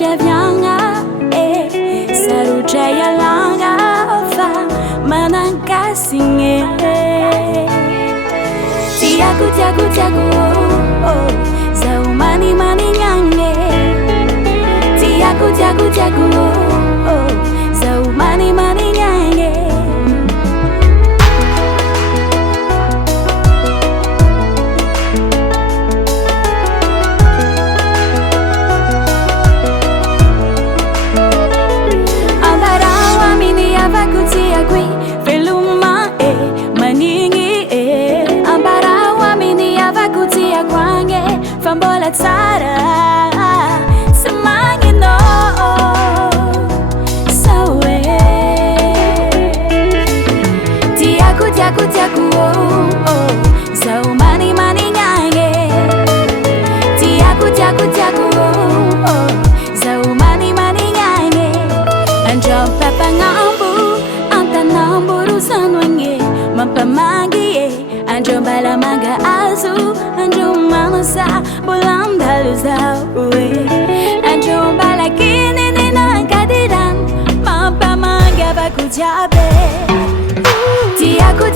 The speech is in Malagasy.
fiaviagna sarotra ialagna fa manankasigny tiako zaho manignagny tiako zaho manignagny Fambola tsara samagno sawe tiako zaho manignagny tiako zaho manignagny andro papagnambo antanambo rosanoagny mampamangy andro mbalamanga azo andro manosa bolandalo zaho andro mbalakiny nenankadiran mampamangy avako jiaby tiako